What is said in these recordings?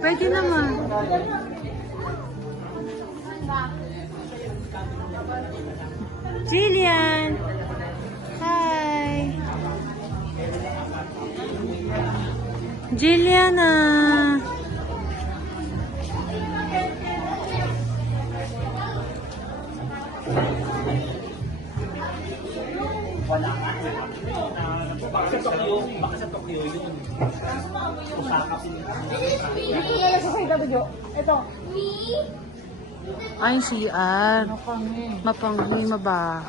Pwede naman. Jillian! Hi! Jilliana! Baka Ay, CR. Mapanghi, maba.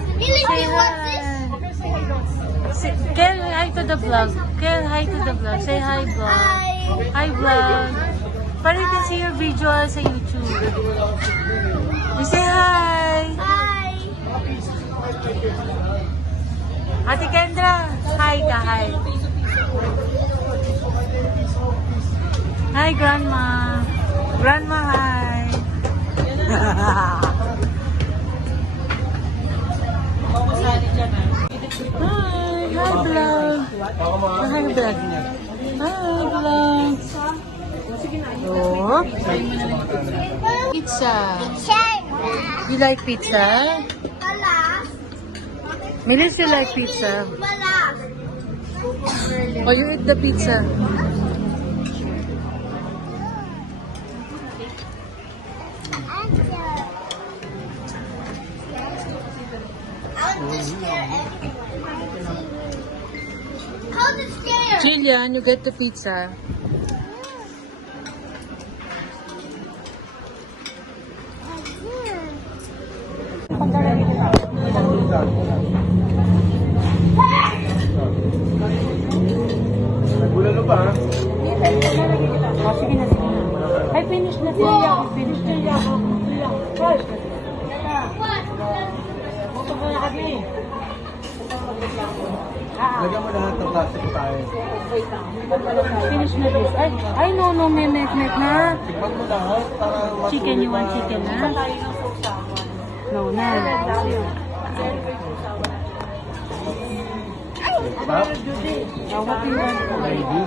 Hi! Say hi. Say, Kel, hi to the vlog. Kel, hi to the vlog. Say hi, vlog. Hi, vlog. Para you can see your visual sa YouTube. You say hi. Ate Kendra, hi ka, hi. Hi, Grandma. Grandma, hi. vlog. Hi, vlog. Hi, vlog. Oh. Pizza. You like pizza? Melis, you like pizza? Oh, you eat the pizza. Jillian, you get the pizza. Lagyan mo lahat ng plastic tayo. Finish na this. Ay, ay no, no, may mek, mek na. Tikman mo lahat para Chicken, you want na- chicken na? No, na. Tap. Oh, what do you want? Maybe.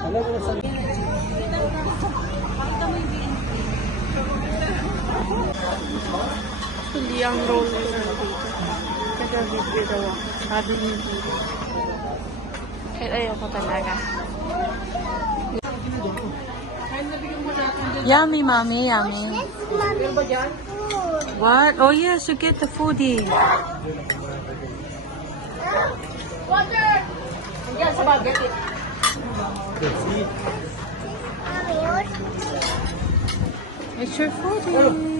Alam mo na sa Actually, ang roll is nandito. Kaya video daw. Sabi ni Dito. Kaya ayoko talaga. Yummy, mommy, yummy. What? Oh yes, you get the foodie. That's it. It's your foodie.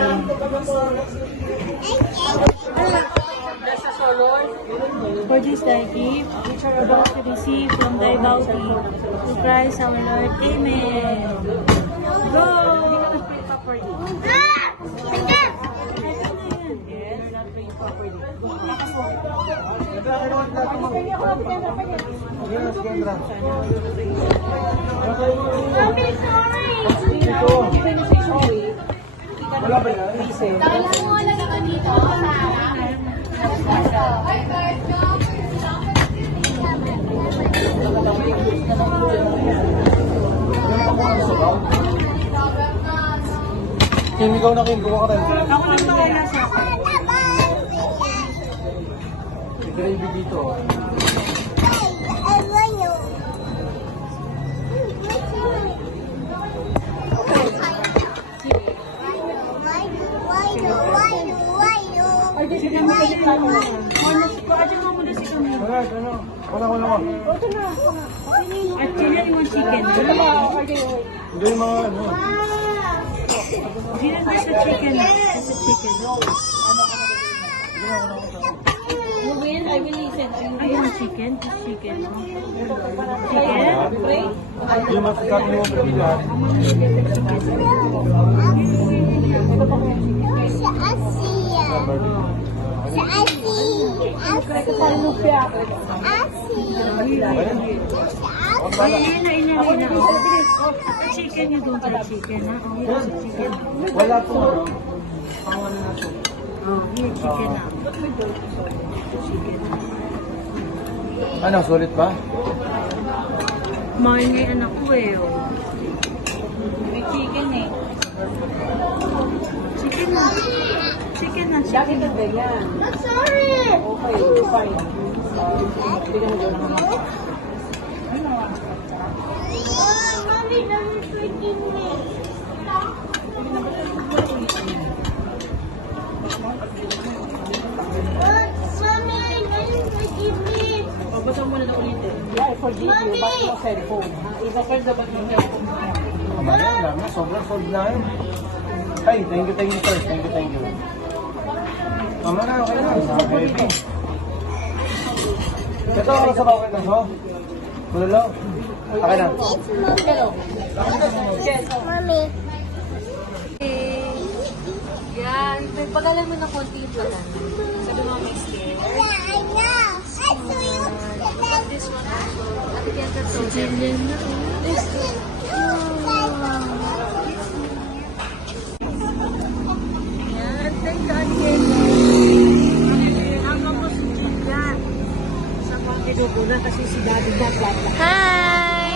For this thy gift, which are about to receive from thy bounty, through Christ our Lord. Amen. Go! Yes, Kendra. Wala ba yan? Kim, ikaw na Kim, kuha ka rin. Ako lang mawala sa May gravy dito. Sige mo kasi plano mo. Ano si ko ate mo muna si kami. Wala, ano. Wala, wala, wala. Ito na. At chicken mo chicken. Wala ba? Hindi mga ano. Dinan ba sa chicken? Sa chicken. You will, I will listen. I want chicken, just chicken. Chicken? Wait. You must cut me off from that. Ito pa kaya chicken. Asia na, ayun na, ayun na. The chicken, you don't have chicken, ha? Chicken. Wala po. Na here, chicken. Ano, sulit ba? Mahal nga yung anak ko eh. oh. May chicken eh. Chicken na. Chicken na, chicken na. I'm sorry. Oh, mommy doesn't forgive me. Oh, mommy doesn't forgive me. Mommy! Kamaya, alam na. Sobrang solve na yun. Ay, thank you, thank you first. Thank you, thank you. Mama na, okay na. Sa baby. Ito ako sa bawal na so. Kulalo. Okay na. Mommy. Yan. Pagalan mo na konti yung banan. Sabi mo may skin. Yeah, I know. I saw you. This one. At again, that's so Jillian na. Yan. Thank God, Hama mo si Jillian. Sa mga kinukunan kasi si Daddy na blah. Hi!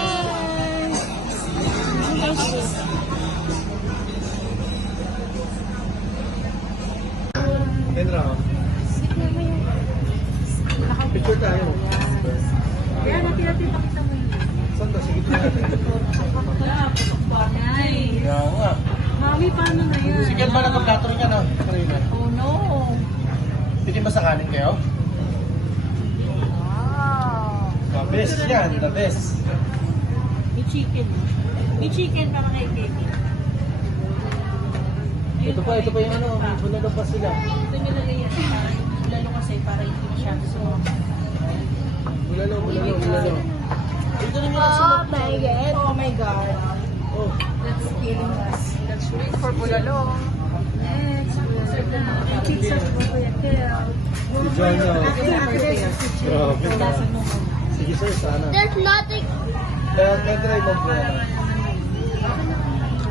Kendra. Picture tayo. Yan, natin-natin pakita mo yun. Saan ka? Sige natin. Ay, Kaya nga. Mami, paano na yan? Sige ba nagpa-plato rin ka na? Karina. Oh no! Pwede ba sa kanin kayo? Wow! The best yan. The best. May chicken. May chicken para kay Kiki. Ito pa, ito pa yung ano. May bulalo pa sila. Ito nilagay yan para lalo kasi para hindi masyado sumama. Bulalo, bulalo, bulalo. Ito naman ang Oh my god. Oh my God! Oh. That's killing us. Let's wait for bulalo. Next, bulalo na. Po kuya Kel. Si John na. Ate, Grabe. Sige sir, sana. There's nothing. Kaya, kaya try mo po.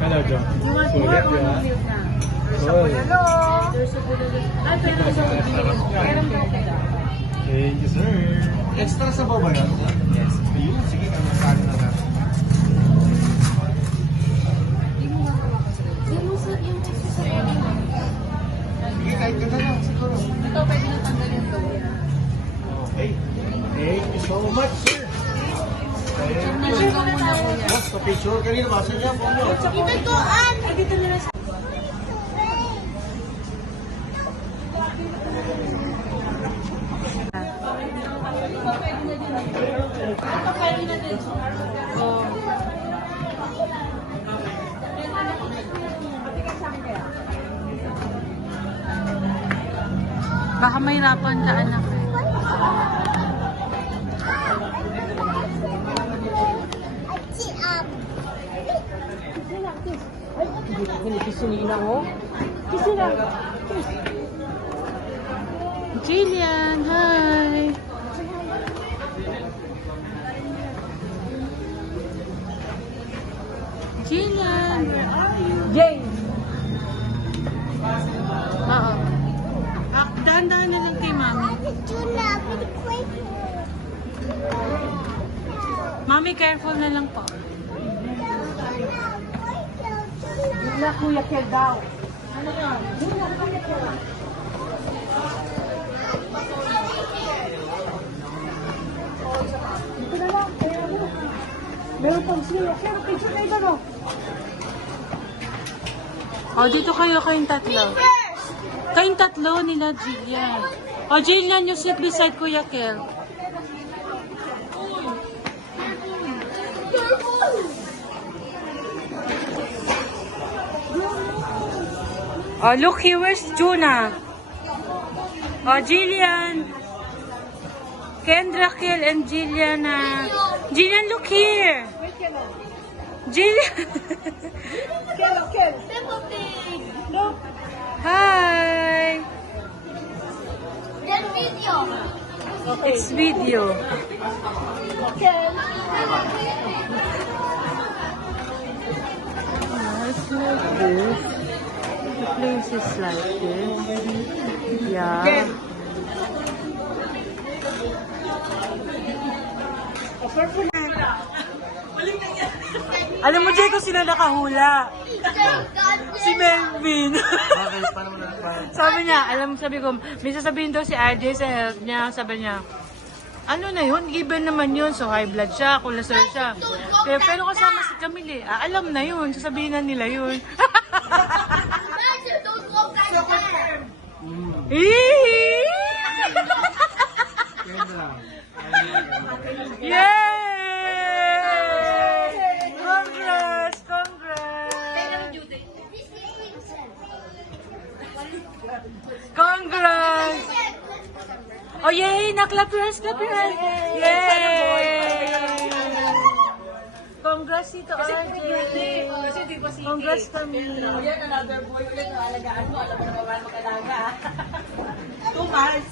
Hello, John. You want more or no milk na? Oy. There's a bulalo. Ay, pero sa. Thank you, sir. Extra sa ba yan? Dito to an. Ay, dito nila sa... Baka mahirapan ka anak Jillian, hi! Jillian, where are you? Jane! Oo. Ah, dahan-dahan na lang kay mami. Mami, careful na lang po. Juna, Kuya Kel daw. Oh, dito kayo kayong tatlo. Kayong tatlo nila, Jillian. Oh, Jillian, you sit beside Kuya Kel. Oh, look here. Where's Juna? Oh, Jillian. Kendra, Kiel, and Jillian. Uh, Jillian, look here. Jillian. Peppa Pig. Hi. That video. It's video. It's like this. The place is like this. Yeah. Alam mo, Jay, kung sino nakahula? Si Melvin. Mo sabi niya, alam, sabi ko, may sasabihin daw si RJ sa health niya. Sabi niya, ano na yun? Given naman yun. So, high blood siya, cholesterol siya. Pero, pero kasama si Camille, ah, alam na yun. Sasabihin na nila yun. Imagine, don't walk like that. Eehee! Kendra. Yay! Congrats! Congrats! Congrats! Oh, yay! Na-clap your hands, clap your hands! Yay! Congrats dito, RJ! Congrats kami! Yan, another boy ulit. Alagaan mo. Alam mo naman mag-alaga. 都买